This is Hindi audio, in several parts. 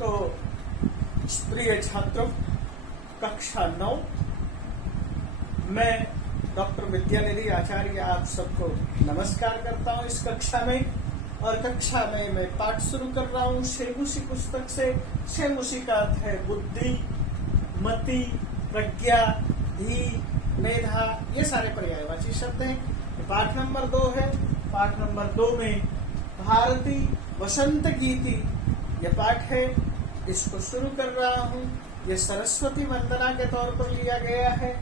तो प्रिय छात्रों, कक्षा 9 मैं डॉक्टर विद्यानिधि आचार्य आप सबको नमस्कार करता हूं इस कक्षा में। और कक्षा में मैं पाठ शुरू कर रहा हूं शेमुषी पुस्तक से। शेमुषी का अर्थ है बुद्धि, मति, प्रज्ञा, धी, मेधा, ये सारे पर्यायवाची शब्द हैं। पाठ नंबर 2 है। पाठ नंबर 2 में भारती वसंत गीति यह पाठ है, इसको शुरू कर रहा हूँ। ये सरस्वती वंदना के तौर पर लिया गया है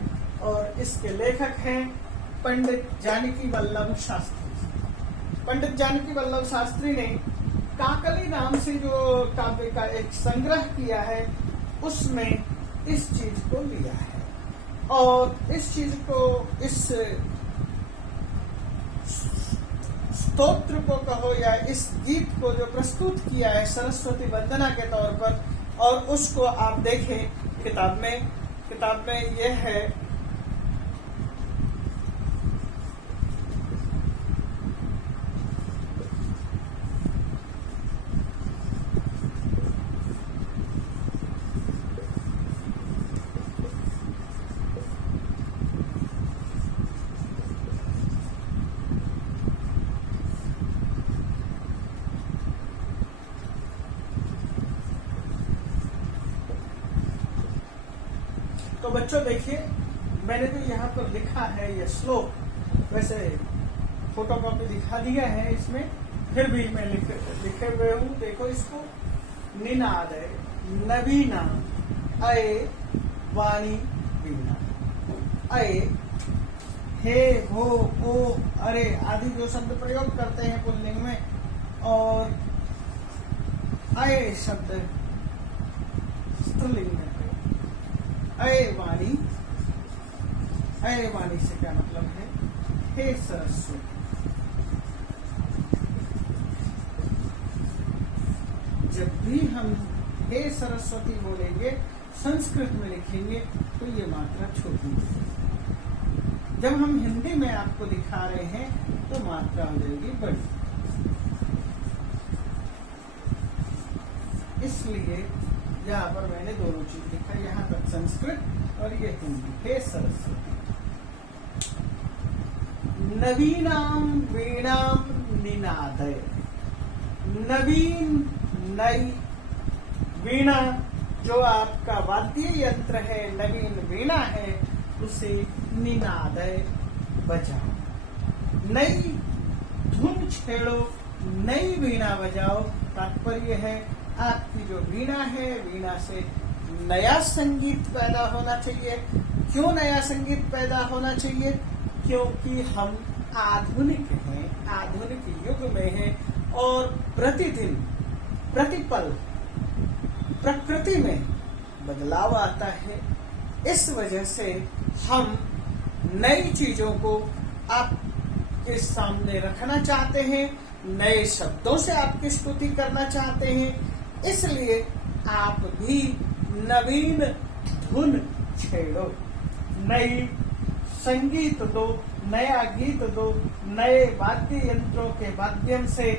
और इसके लेखक हैं पंडित जानकी वल्लभ शास्त्री। पंडित जानकी वल्लभ शास्त्री ने काकली नाम से जो काव्य का एक संग्रह किया है उसमें इस चीज को लिया है और इस चीज को, इस स्तोत्र को कहो या इस गीत को जो प्रस्तुत किया है सरस्वती वंदना के तौर पर, और उसको आप देखें किताब में यह है तो बच्चों देखिए, मैंने जो यहाँ पर लिखा है यह श्लोक, वैसे फोटोकॉपी दिखा दिया है इसमें, फिर भी मैं लिखे हुए हूँ। देखो इसको, निनाद है नवीना अये वाणी वीणा। अये, हे, हो, ओ, अरे आदि जो शब्द प्रयोग करते हैं पुल्लिंग में, और अये शब्द स्त्रीलिंग में। अये वाणी, अये वाणी से क्या मतलब है? हे सरस्वती। जब भी हम हे सरस्वती बोलेंगे, संस्कृत में लिखेंगे तो ये मात्रा छोटी है। जब हम हिंदी में आपको दिखा रहे हैं तो मात्रा हो जाएगी बड़ी। इसलिए यहाँ पर मैंने दोनों चीज लिखा, यहाँ पर संस्कृत और ये हिंदी। हे सरस्वती। नवीनाम वीणाम निनादय। नवीन, नई वीणा जो आपका वाद्य यंत्र है, नवीन वीणा है, उसे निनादय बजाओ। नई धुन छेड़ो, नई वीणा बजाओ। तात्पर्य है आपकी जो वीणा है, वीणा से नया संगीत पैदा होना चाहिए। क्यों नया संगीत पैदा होना चाहिए? क्योंकि हम आधुनिक हैं, आधुनिक युग में हैं और प्रतिदिन प्रतिपल प्रकृति में बदलाव आता है। इस वजह से हम नई चीजों को आपके सामने रखना चाहते हैं, नए शब्दों से आपकी स्तुति करना चाहते हैं। इसलिए आप भी नवीन धुन छेड़ो, नई संगीत दो, नया गीत दो, नए वाद्य यंत्रों के माध्यम से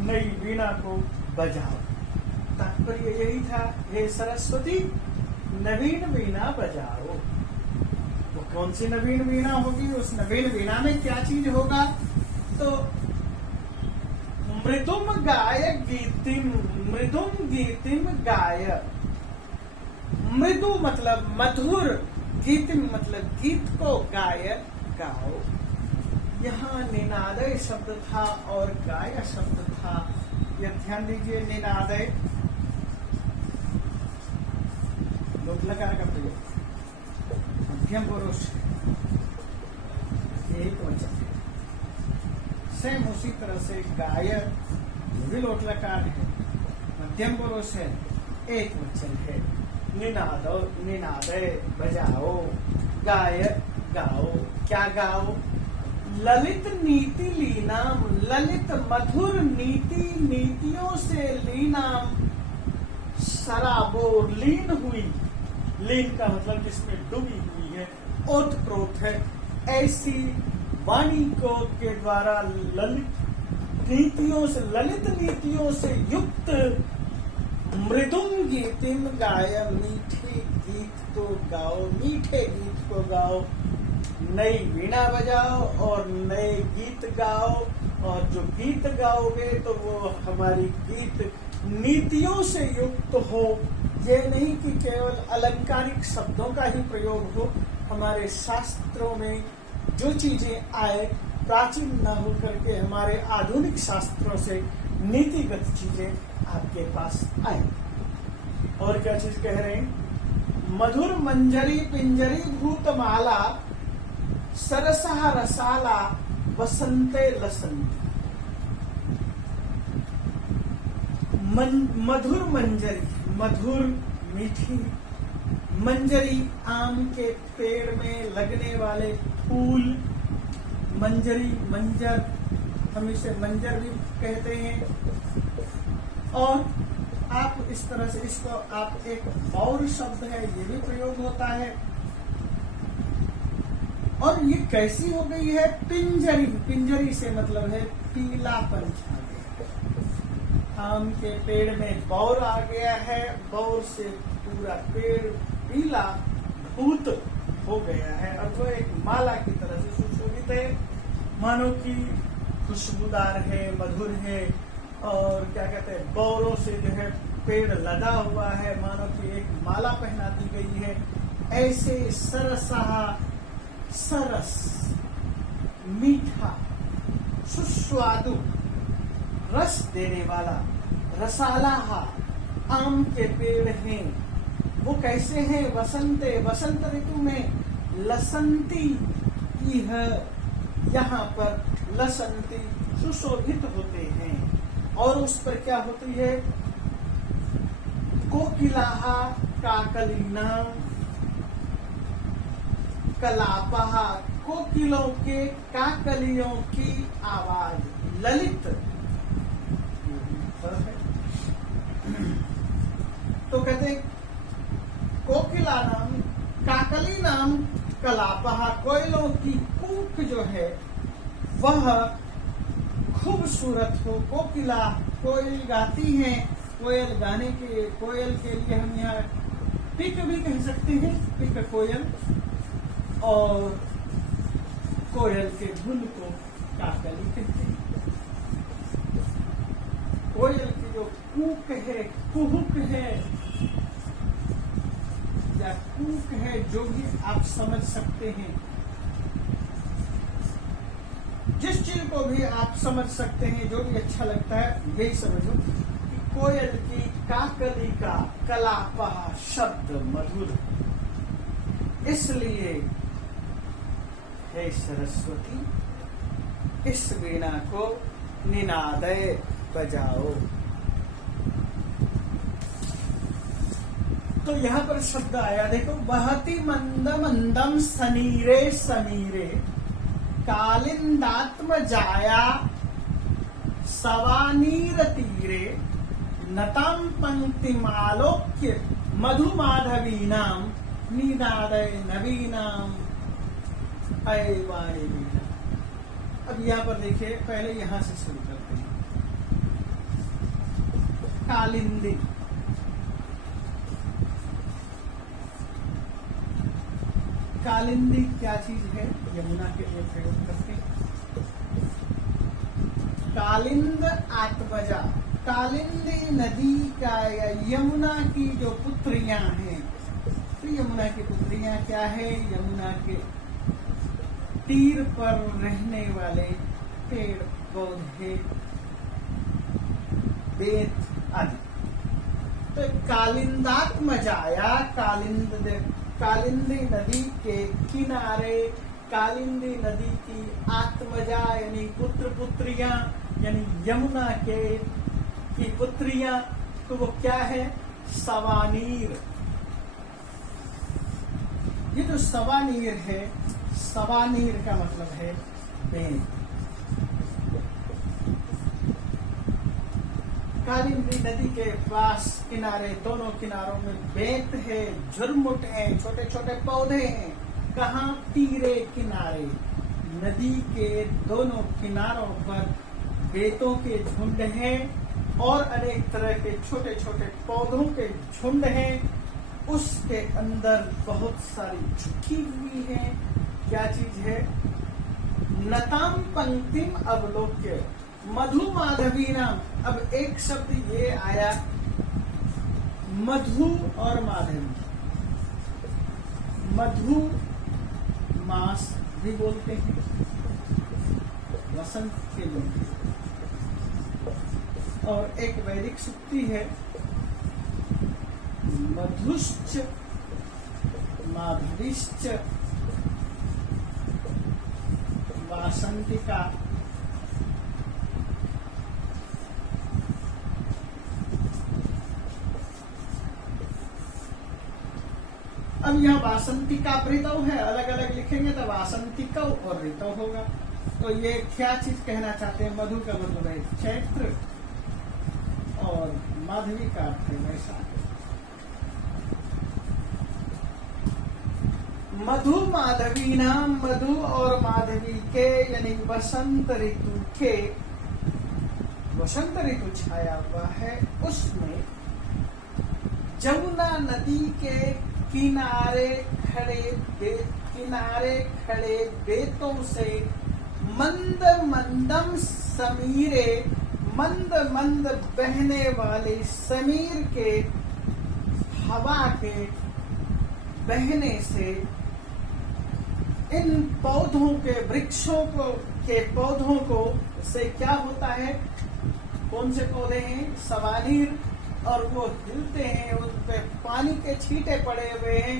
नई वीणा को बजाओ। तात्पर्य यही था, हे सरस्वती नवीन वीणा बजाओ। तो कौन सी नवीन वीणा होगी? उस नवीन वीणा में क्या चीज होगा? तो मृदुम गाय गीतिम, मृदुम गीतिम गाय। मृदु मतलब मधुर, गीतिम मतलब गीत को गाय गाओ। यहाँ निनादय शब्द था और गाय शब्द था, यह ध्यान दीजिए। निनादय लोट लकार का प्रयोग, मध्यम पुरुष एक वचन। सेम उसी तरह से गाय भी लोट लकार है, मध्यम पुरुष है, एक वचन है। निनादो, निनादय बजाओ, गाय गाओ। क्या गाओ? ललित नीति लीनाम, ललित मधुर नीति, नीतियों से लीनाम, सराबोर लीन हुई। लीन का मतलब जिसमें डूबी हुई है, ओतप्रोत है, ऐसी वाणी को के द्वारा ललित नीतियों से, ललित नीतियों से युक्त मृदुम गीतिम गाय, मीठे गीत को गाओ, मीठे गीत को गाओ, नई वीणा बजाओ और नए गीत गाओ। और जो गीत गाओगे तो वो हमारी गीत नीतियों से युक्त हो। ये नहीं कि केवल अलंकारिक शब्दों का ही प्रयोग हो, हमारे शास्त्रों में जो चीजें आए प्राचीन न होकर के हमारे आधुनिक शास्त्रों से नीतिगत चीजें आपके पास आए। और क्या चीज कह रहे हैं? मधुर मंजरी पिंजरी भूतमाला, सरसा रसाला वसंते लसंती। मधुर मंजरी, मधुर मीठी मंजरी, आम के पेड़ में लगने वाले फूल। मंजरी, मंजर, हम इसे मंजर भी कहते हैं। और आप इस तरह से इसको आप एक और शब्द है ये भी प्रयोग होता है। और ये कैसी हो गई है? पिंजरी, पिंजरी से मतलब है पीलापन छा गया। आम के पेड़ में बौर आ गया है, बौर से पूरा पेड़ पीला भूत हो गया है और वो एक माला की तरह से सुशोभित है, मानो कि खुशबूदार है, मधुर है। और क्या कहते हैं, बौरों से जो है पेड़ लदा हुआ है, मानो कि एक माला पहना दी गई है। ऐसे सरसा, सरस, मीठा, सुस्वादु, रस देने वाला, रसाला आम के पेड़ हैं। वो कैसे हैं? वसंते, वसंत ऋतु में लसंती की है, यहाँ पर लसंती सुशोभित होते हैं। और उस पर क्या होती है? कोकिलाहा काकलीना, कलापहा, कोकिलों के, काकलियों की आवाज, ललित। तो कहते कोकिला नाम, काकली नाम, कलापहा, कोयलों की कूक जो है वह खूबसूरत हो। कोकिला, कोयल गाती हैं, कोयल गाने के, कोयल के लिए हम यहाँ पिक भी कह सकते हैं, पिक कोयल। और कोयल के धुन को काकली कहते हैं। कोयल की जो कूक है, कुहुक है या कूक है, जो भी आप समझ सकते हैं, जिस चीज को भी आप समझ सकते हैं, जो भी अच्छा लगता है यही समझो कि कोयल की काकली का कलापा शब्द मधुर। इसलिए हे सरस्वती, इस वीणा को निनादय बजाओ। तो यहाँ पर शब्द आया, देखो, बहती मंद मंदम सनीरे समीरे, कालिंदात्म जाया सवानीर तीरे, नताम पंक्तिमालोक्य मधुमाधवीनाम, निनादय नवीनाम वाणी वीणा। अब यहाँ पर देखिए, पहले यहाँ से शुरू करते हैं। कालिंदी, कालिंदी क्या चीज है? यमुना के लिए प्रयोग करते हैं। कालिंद आत्मजा, कालिंदी नदी का या यमुना की जो पुत्रियां हैं, तो यमुना की पुत्रियां क्या है? यमुना के तीर पर रहने वाले पेड़ पौधे, बेत आदि। तो कालिंदात्मजाया, कालिंदी नदी के किनारे, कालिंदी नदी की आत्मजा यानी पुत्र पुत्रियां, यानी यमुना के की पुत्रियां, तो वो क्या है? सवानीर। ये जो सवानीर है, सवानीर का मतलब है बेत। कालिंदी नदी के पास किनारे, दोनों किनारों में बेत है, झुरमुट है, छोटे छोटे पौधे हैं। कहाँ? तीरे किनारे, नदी के दोनों किनारों पर बेतों के झुंड हैं और अनेक तरह के छोटे छोटे पौधों के झुंड हैं, उसके अंदर बहुत सारी झुकी हुई है। क्या चीज है? नताम पंक्तिम अवलोक्य मधु माधवी नाम। अब एक शब्द ये आया, मधु और माधवी। मधु मास भी बोलते हैं, वसंत के लिए। और एक वैदिक सूक्ति है, मधुश्च माधविश्च वासंतिका। अब यह वासंतिका ऋतु है, अलग अलग लिखेंगे तो वासंतिका और ऋतु होगा। तो ये क्या चीज कहना चाहते हैं? मधु का मतलब है चैत्र और माधवी का अर्थ है वैशाख। मधु माधवी नाम, मधु और माधवी के यानी वसंत ऋतु के, वसंत ऋतु छाया हुआ है, उसमें जमुना नदी के किनारे खड़े बेतों से मंद मंदम समीरे, मंद मंद बहने वाले समीर के हवा के बहने से इन पौधों के वृक्षों को के पौधों को से क्या होता है? कौन से पौधे हैं? सवानीर। और वो हिलते हैं, उन पे पानी के छींटे पड़े हुए हैं,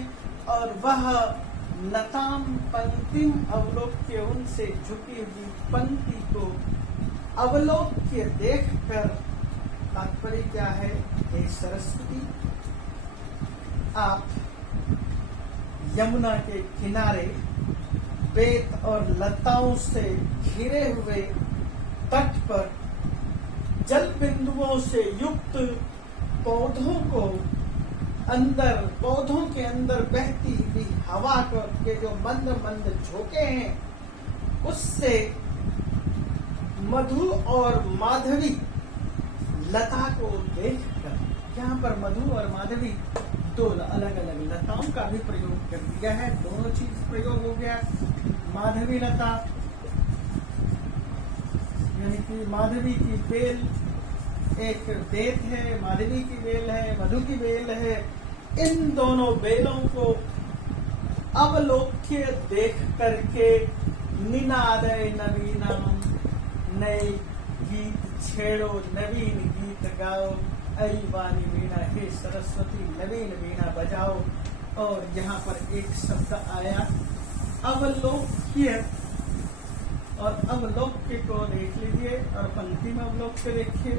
और वह नताम पंक्तिम अवलोक्य, उनसे झुकी हुई पंक्ति को अवलोक्य देखकर तात्पर्य क्या है? हे सरस्वती, आप यमुना के किनारे बेत और लताओं से घिरे हुए तट पर जल बिंदुओं से युक्त पौधों को अंदर, पौधों के अंदर बहती हुई हवा के जो मंद मंद झोंके हैं, उससे मधु और माधवी लता को देखकर, यहाँ पर मधु और माधवी दो अलग अलग लताओं का भी प्रयोग कर दिया है। दोनों चीज प्रयोग हो गया। माधवी लता यानी कि माधवी की बेल, एक बेत है, माधवी की बेल है, मधु की बेल है। इन दोनों बेलों को अवलोक्य देख करके निनादय नवीनम, नए गीत छेड़ो, नवीन गीत गाओ, ऐ वाणी वीणा, हे सरस्वती नवीन वीणा बजाओ। और यहाँ पर एक शब्द आया अवलोक्य, और अवलोक्य को देख लीजिए और पंक्ति में अवलोक्य देखिए।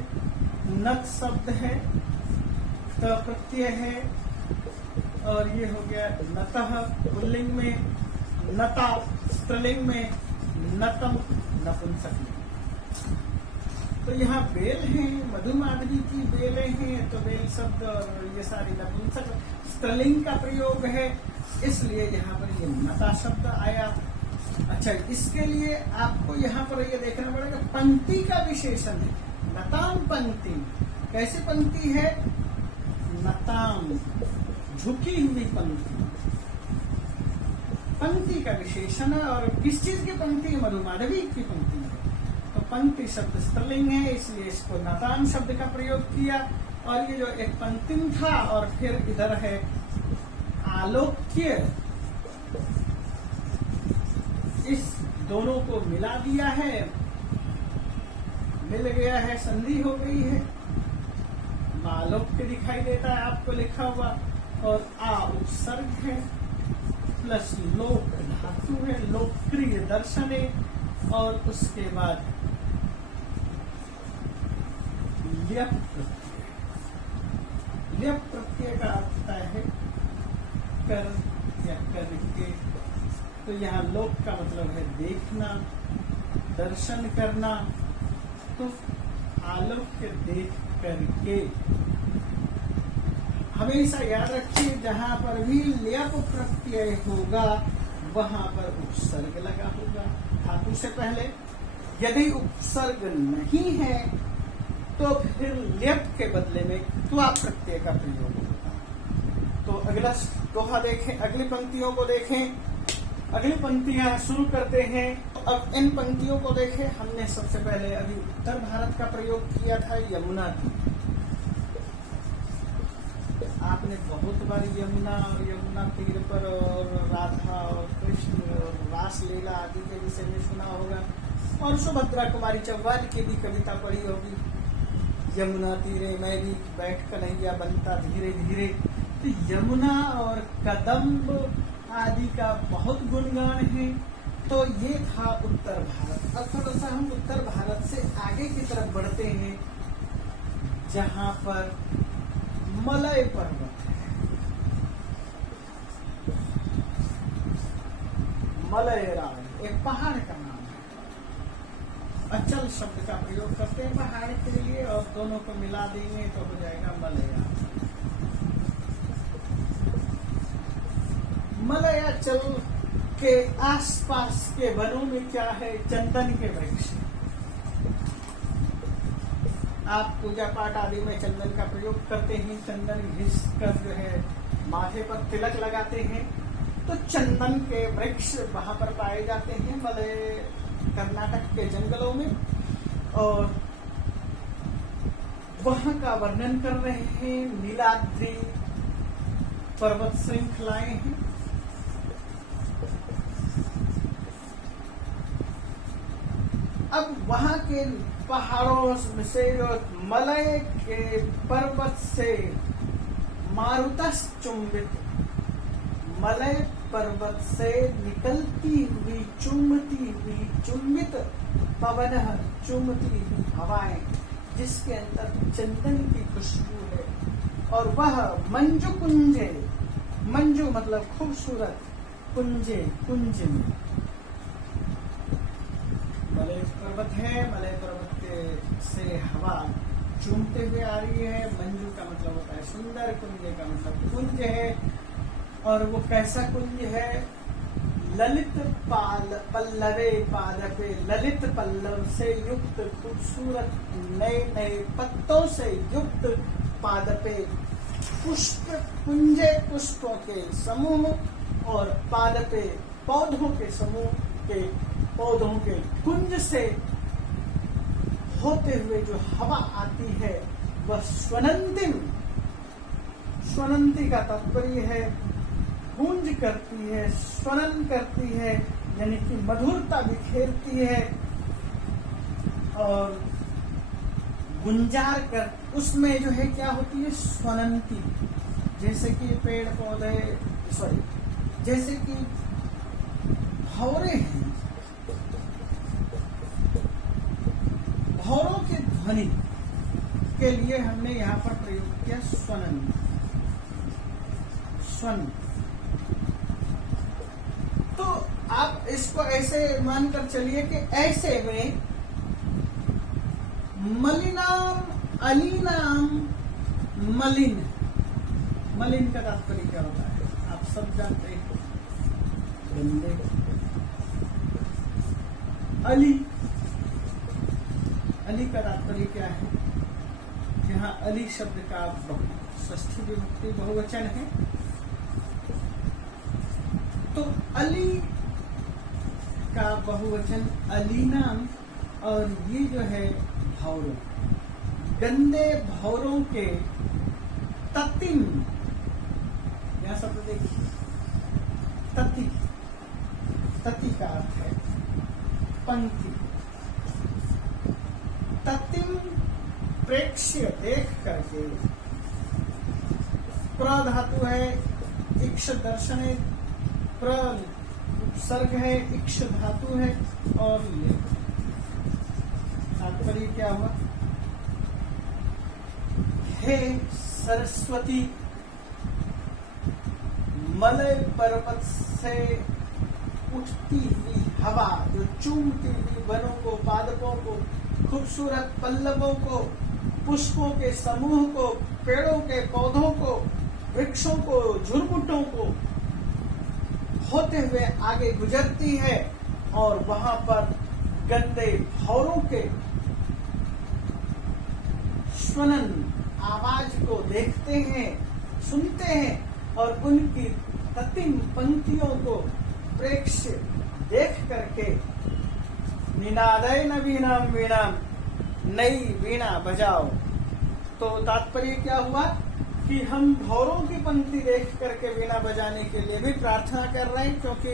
नत शब्द है, त प्रत्यय है, और ये हो गया नतः पुल्लिंग में, नता स्त्रीलिंग में, नतम नपुंसक में। तो यहाँ बेल है, मधु माधवी की बेलें हैं, तो बेल शब्द और ये सारी नपुंसक स्त्रीलिंग का प्रयोग है, इसलिए यहाँ पर ये नता शब्द आया। अच्छा, इसके लिए आपको यहाँ पर ये देखना पड़ेगा, पंक्ति का विशेषण है, नताम पंक्ति। कैसी पंक्ति है? नताम, झुकी हुई पंक्ति, पंक्ति का विशेषण है। और किस चीज की पंक्ति? मधु माधवी की पंक्ति है। तो पंक्ति शब्द स्त्रीलिंग है, इसलिए इसको नताम शब्द का प्रयोग किया। और ये जो एक पंक्तिम था, और फिर इधर है आलोक्य, इस दोनों को मिला दिया है, मिल गया है, संधि हो गई है। आलोक्य दिखाई देता है आपको लिखा हुआ, और आ उपसर्ग है, प्लस लोक धातु है, लोकप्रिय दर्शन है, और उसके बाद ल्यप प्रत्यय। ल्यप प्रत्यय का अर्थ है कर या करके। तो यहाँ लोक का मतलब है देखना, दर्शन करना। तो आलोक्य देख करके हमेशा याद रखिए, जहां पर भी ल्यप प्रत्यय होगा वहां पर उपसर्ग लगा होगा धातु से पहले। यदि उपसर्ग नहीं है तो फिर ल्यप के बदले में त्वा प्रत्यय का प्रयोग होता है। तो अगला दोहा देखें, अगली पंक्तियों को देखें। अगली पंक्तियां शुरू करते हैं। अब इन पंक्तियों को देखें। हमने सबसे पहले अभी उत्तर भारत का प्रयोग किया था यमुना की। आपने बहुत बार यमुना और यमुना तीर पर और राधा और कृष्ण और रासलीला आदि के विषय में सुना होगा, और सुभद्रा कुमारी चौहान की भी कविता पढ़ी होगी, यमुना तीरे मैं भी बैठ कन्हैया बनता धीरे धीरे। तो यमुना और कदम्ब आदि का बहुत गुणगान है। तो ये था उत्तर भारत। अब थोड़ा सा हम उत्तर भारत से आगे की तरफ बढ़ते हैं, जहां पर मलय पर्वत है। मलय राज एक पहाड़ का नाम है। अचल शब्द का प्रयोग करते हैं पहाड़ के लिए, और दोनों को मिला देंगे तो हो जाएगा मलया। मलयाचल के आसपास के वनों में क्या है? चंदन के वृक्ष। आप पूजा पाठ आदि में चंदन का प्रयोग करते हैं, चंदन घिस कर जो है माथे पर तिलक लगाते हैं। तो चंदन के वृक्ष वहां पर पाए जाते हैं मलय कर्नाटक के जंगलों में, और वहां का वर्णन कर रहे हैं। नीलाद्रि पर्वत श्रृंखलाएं हैं। अब वहां के पहाड़ों से जो मलय के पर्वत से मारुतस चुंबित, मलय पर्वत से निकलती हुई चुंबित पवन, चुंबती हुई हवाएं, जिसके अंदर चंदन की खुशबू है, और वह मंजु कुंजे, मंजु मतलब खूबसूरत, कुंजे कुंज में मलय पर्वत है। मलय पर्वत से हवा चूमते हुए आ रही है। मंजू का मतलब होता है सुंदर, कुंज का मतलब कुंज है। और वो कैसा कुंज है? ललित पल्लवे पादपे, ललित पल्लव से युक्त, खूबसूरत नए नए पत्तों से युक्त पादपे, पुष्प कुंजे, पुष्पों के समूह, और पादपे पौधों के समूह के, पौधों के कुंज से होते हुए जो हवा आती है वह स्वनंतिम, स्वनंती का तात्पर्य है गूंज करती है, स्वनन करती है, यानी कि मधुरता बिखेरती है, और गुंजार कर उसमें जो है क्या होती है? स्वनंती। जैसे कि पेड़ पौधे, जैसे कि भौरे हैं, भौरों के ध्वनि के लिए हमने यहाँ पर प्रयोग किया स्वनन, स्वन। तो आप इसको ऐसे मानकर चलिए कि ऐसे में मलिनाम, अलीनाम, मलिन, मलिन का तात्पर्य क्या होता है? आप सब जानते हैं, गंदे। अली, अली का तात्पर्य क्या है? यहाँ अली शब्द का षष्ठी विभक्ति बहुवचन है। तो अली का बहुवचन अलीनाम, और ये जो है भौरों, गंदे भौरों के ततिम, यह शब्द देखिए, तति, तति का अर्थ है पंक्ति। ततिम प्रेक्ष्य, देख करके, प्र धातु है, इक्ष दर्शन है, प्र उपसर्ग है, इक्ष धातु है, और ले तात्पर्य क्या हुआ? हे सरस्वती, मलय पर्वत से उठती हुई हवा जो चूमती हुई वनों को, पादपों को, खूबसूरत पल्लवों को, पुष्पों के समूह को, पेड़ों के पौधों को, वृक्षों को, झुरमुटों को होते हुए आगे गुजरती है, और वहां पर गंदे भौरों के स्वनन आवाज को देखते हैं, सुनते हैं और उनकी ततिम पंक्तियों को प्रेक्ष्य देख करके निनादय न वीणाम वीणाम, नई वीणा बजाओ। तो तात्पर्य क्या हुआ कि हम भौरों की पंक्ति देख करके वीणा बजाने के लिए भी प्रार्थना कर रहे हैं, क्योंकि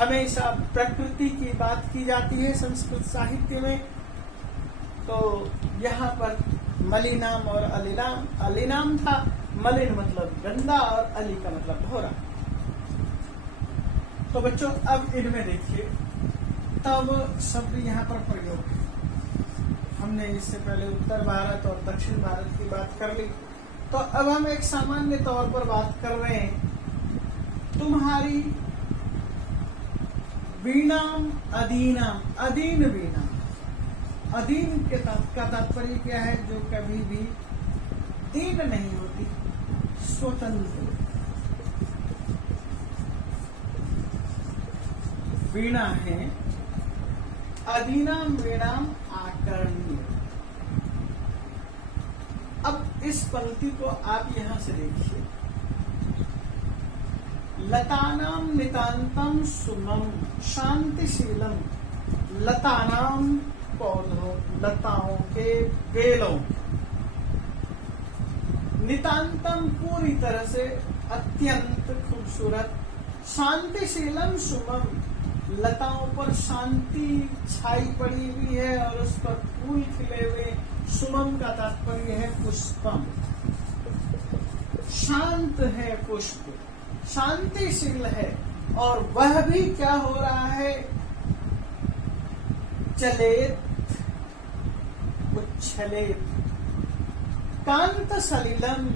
हमेशा प्रकृति की बात की जाती है संस्कृत साहित्य में। तो यहाँ पर मलिनाम और अलिनाम, अलिनाम था, मलिन मतलब गंदा और अली का मतलब भौरा। तो बच्चों अब इनमें देखिए तब शब्द यहाँ पर प्रयोग है। हमने इससे पहले उत्तर भारत और दक्षिण भारत की बात कर ली, तो अब हम एक सामान्य तौर पर बात कर रहे हैं। तुम्हारी वीणाम अधीनाम, अधीन वीणा, अधीन के का तात्पर्य क्या है? जो कभी भी दीन नहीं होती, स्वतंत्र वीणा है। अधीनाम वीणाम आकरणीय। अब इस पंक्ति को आप यहां से देखिए। लतानाम नितांतम सुमम शांतिशीलम, लतानाम पौधों, लताओं के बेलों, नितांतम पूरी तरह से अत्यंत खूबसूरत, शांतिशीलम सुमम, लताओं पर शांति छाई पड़ी हुई है और उस पर फूल खिले हुए। सुमम का तात्पर्य है पुष्पम, शांत है पुष्प, शांतिशील है। और वह भी क्या हो रहा है? चलेत, उच्छलेत। कांत सलिलम,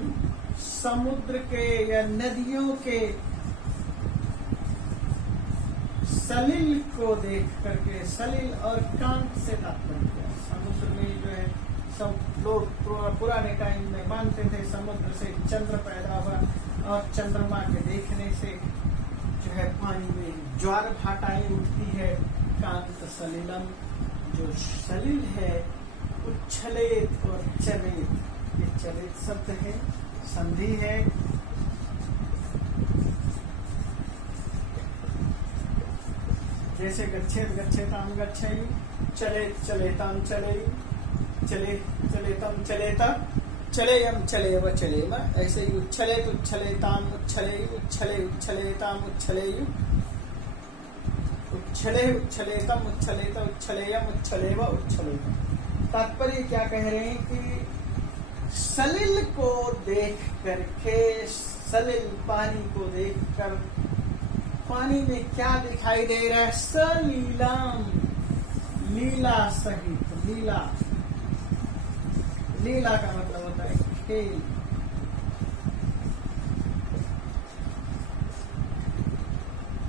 समुद्र के या नदियों के सलिल को देख करके, सलिल और कांत से तात्पर्य समुद्र में जो है, सब लोग पुराने टाइम में मानते थे समुद्र से चंद्र पैदा हुआ और चंद्रमा के देखने से जो है पानी में ज्वार भाटाएं उठती है। कांत सलिलम, जो सलिल है, उच्छलेत और चलेत, ये चलेत शब्द है, संधि है। जैसे गच्छेत गच्छेताम गच्छेयु, चलेत चलेताम चलेयु, चले चलेतम चलेता, चलेयम चलेव चलेम, ऐसे ही उच्छलेत उच्छलेताम उच्छलेयु, उच्छले उच्छलेताम उच्छलेयु, उच्छले उच्छलेतम उच्छलेता, उच्छलेयम उच्छलेव उच्छलेता। तात्पर्य क्या कह रहे हैं कि सलिल को देख करके, सलिल पानी को देखकर पानी में क्या दिखाई दे रहा है? सलीलाम, लीला सहित। लीला, लीला का मतलब होता है खेल।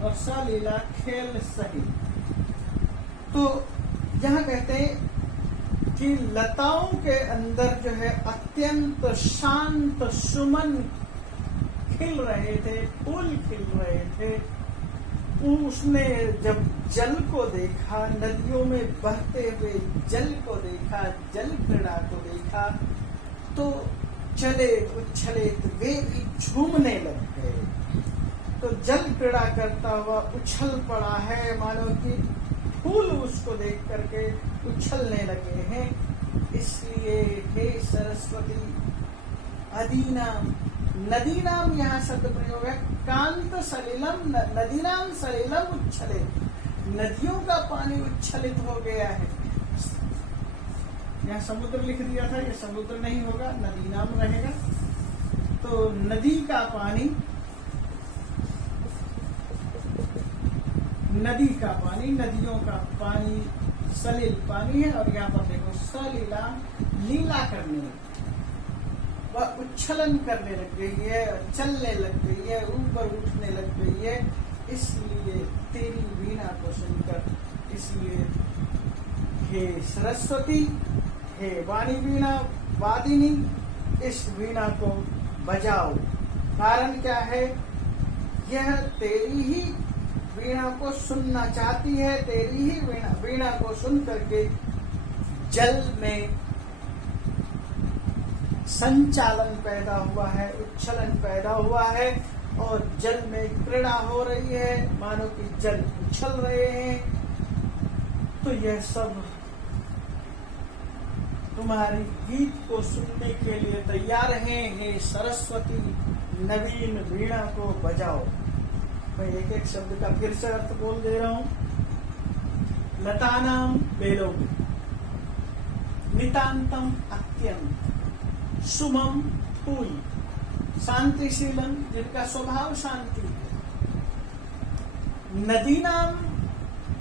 और सलीला खेल सहित। तो यहां कहते हैं कि लताओं के अंदर जो है अत्यंत शांत सुमन खिल रहे थे, फूल खिल रहे थे। उसने जब जल को देखा, नदियों में बहते हुए जल को देखा, जल क्रीड़ा को देखा, तो चले उछले वे भी झूमने लग गए। तो जल क्रीड़ा करता हुआ उछल पड़ा है, मानो कि फूल उसको देख करके उछलने लगे हैं। इसलिए हे सरस्वती, अधीनाम, नदी नाम यहाँ शब्द प्रयोग है। कांत सलिलम, नदी नाम सलिलम उच्छले, नदियों का पानी उच्छलित हो गया है। यहाँ समुद्र लिख दिया था, ये समुद्र नहीं होगा, नदी नाम रहेगा। तो नदी का पानी, नदी का पानी, नदियों का पानी सलिल पानी है। और यहाँ पर देखो सलीला, लीला करने लगी, वह उच्छलन करने लग गई है, चलने लग गई है, ऊपर उठने लग गई है। इसलिए तेरी वीणा को सुनकर, इसलिए हे सरस्वती, हे वाणी वीणा वादिनी, इस वीणा को बजाओ। कारण क्या है? यह तेरी ही वीणा को सुनना चाहती है, तेरी ही वीणा को सुन करके जल में संचालन पैदा हुआ है, उच्छलन पैदा हुआ है और जल में क्रीड़ा हो रही है, मानो कि जल उछल रहे हैं। तो यह सब तुम्हारी गीत को सुनने के लिए तैयार हैं। हे सरस्वती, नवीन वीणा को बजाओ। मैं एक एक शब्द का फिर से अर्थ बोल दे रहा हूं। लतानाम बेलो नितांतम अत्यंत सुमम पूई शांतिशीलम, जिनका स्वभाव शांति है। नदीनाम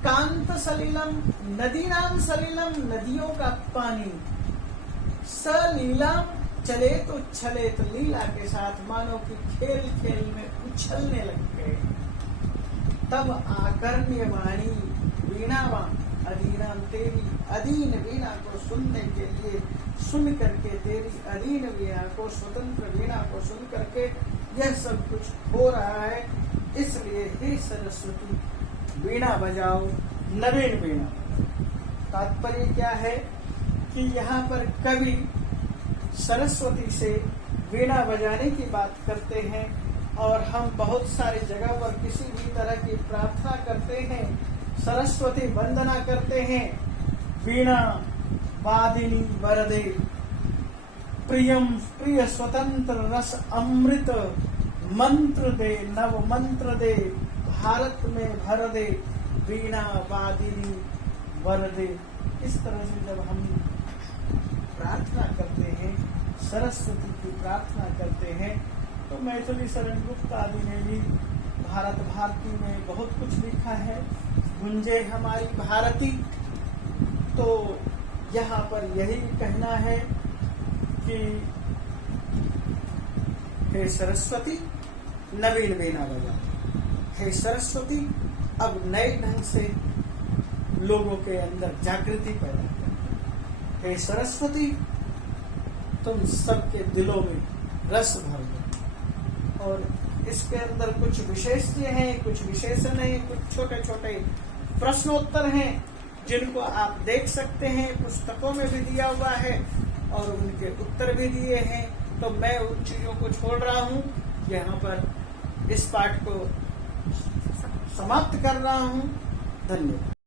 कांत सलिलम, नदीनाम सलिलम, नदियों का पानी। सलीलम, चले तो छले, तो लीला के साथ, मानो कि खेल खेल में उछलने लग गए। तब आकर्ण्य वाणी वीणावा अधीनम, तेरी अधीन वीणा को सुनने के लिए, सुन करके तेरी अधीन वीणा को, स्वतंत्र वीणा को सुन करके यह सब कुछ हो रहा है। इसलिए हे सरस्वती, वीणा बजाओ, नवीन वीणा। तात्पर्य क्या है कि यहाँ पर कवि सरस्वती से वीणा बजाने की बात करते हैं और हम बहुत सारी जगह पर किसी भी तरह की प्रार्थना करते हैं, सरस्वती वंदना करते हैं। वीणा वादिनी वरदे, प्रियम प्रिय स्वतंत्र रस अमृत मंत्र दे, नव मंत्र दे, भारत में भर दे, वीणा वादिनी वरदे। इस तरह से जब हम प्रार्थना करते हैं, सरस्वती की प्रार्थना करते हैं, तो मैथिली शरण गुप्त आदि ने भी भारत भारती में बहुत कुछ लिखा है। गुंजे हमारी भारती, तो यहाँ पर यही कहना है कि हे सरस्वती, नवीन वीणा बजा। हे सरस्वती, अब नए ढंग से लोगों के अंदर जागृति पैदा कर। हे सरस्वती, तुम सबके दिलों में रस भर दो। और इसके अंदर कुछ विशेषण हैं, कुछ विशेषण हैं, कुछ छोटे छोटे प्रश्नोत्तर हैं जिनको आप देख सकते हैं। पुस्तकों में भी दिया हुआ है और उनके उत्तर भी दिए हैं। तो मैं उन चीजों को छोड़ रहा हूँ, यहाँ पर इस पाठ को समाप्त कर रहा हूँ। धन्यवाद।